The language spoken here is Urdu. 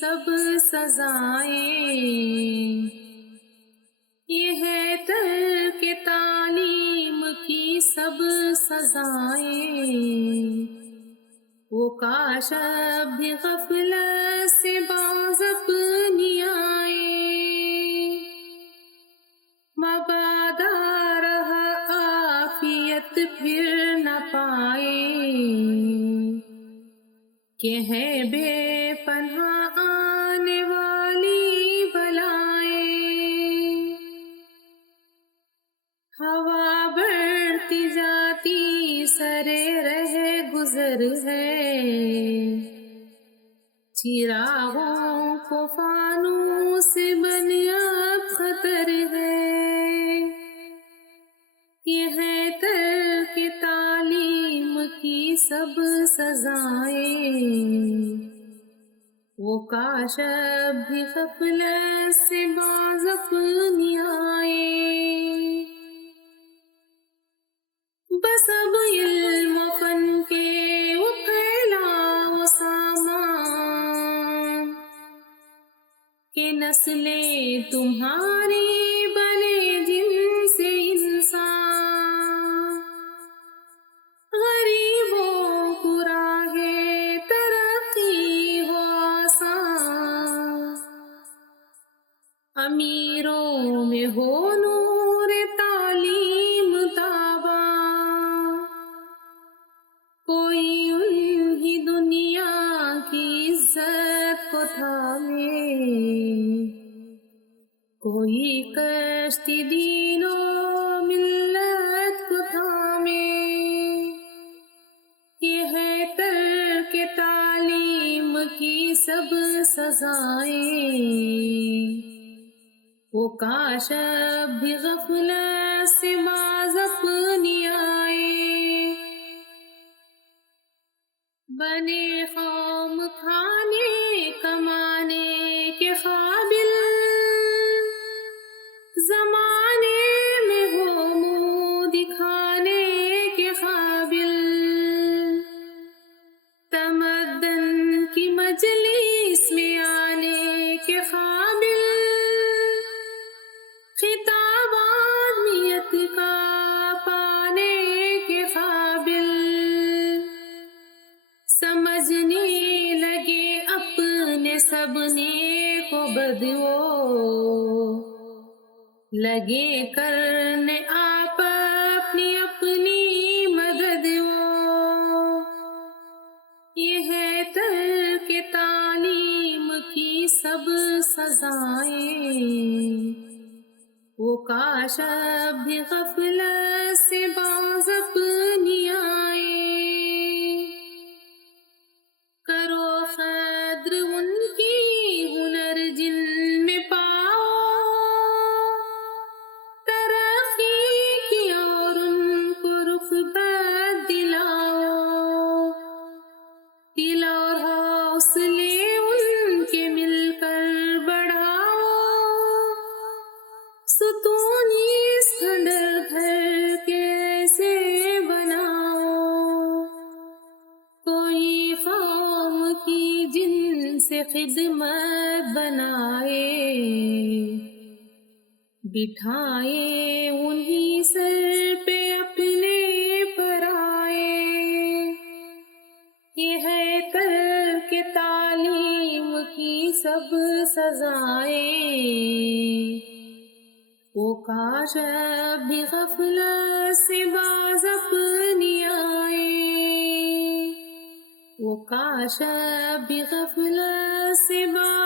سب سزائیں، یہ ہے ترک تعلیم کی سب سزائیں، وہ کاش اب بھی غفلت سے باز اپنی آئیں، مبادا رہا عافیت پھر نہ پائیں، کہ ہے بے پناہ آنے والی بلائیں، ہوا بڑھتی جاتی سرے رہ گزر ہے، چراغوں کو فانوس سے بن اب خطر ہے، یہ ہے ترک تعلیم کی سب سزائیں، وہ کاش اب بھی غفلت سے باز اپنی آئیں، بس اب علم و فن کے وہ پھیلاؤ سامان، کہ نسلیں تمہاری بنے جن سے انسان، غریبوں کو راہ ترقی ہو آسان، امیروں میں ہو نور تعلیم تاباں، کوئی انہی دنیا کی عزت کو تھامے، کوئی کشتی دین و ملت کو تھامے، یہ ہے ترک تعلیم کی سب سزائیں، وہ کاش اب بھی غفلت سے باز اپنی آئیں، بنے قوم کھانے کمانے کے قابل، زمانے میں ہو منہ دکھانے کے قابل، تمدن کی مجلس میں آنے کے قابل، خطاب آدمیت کا پانے کے قابل، سمجھنے لگے اپنے سب نیک و بد، وہ لگے کرنے آپ اپنی اپنی مدد، وہ یہ ہے ترک تعلیم کی سب سزائیں، وہ کاش اب بھی غفلت سے باز اپنی آئیں، کرو قدر ان کی ہنر جن میں پاؤ ترقی کی، اور ان کو رخ بد دلاؤ، دل اور حوصلے ان کے مل کر بڑھاؤ، ستون اس کھنڈر گھر کیسے بناؤ، کوئی قوم کی جن سے خدمت بنائے، بٹھائے انہی سر پہ اپنے پرائے، یہ ہے ترک تعلیم کی سب سزائیں، وہ کاش اب بھی غفلت سے باز اپنی آئیں، وہ کاش اب بھی غفلت سے باز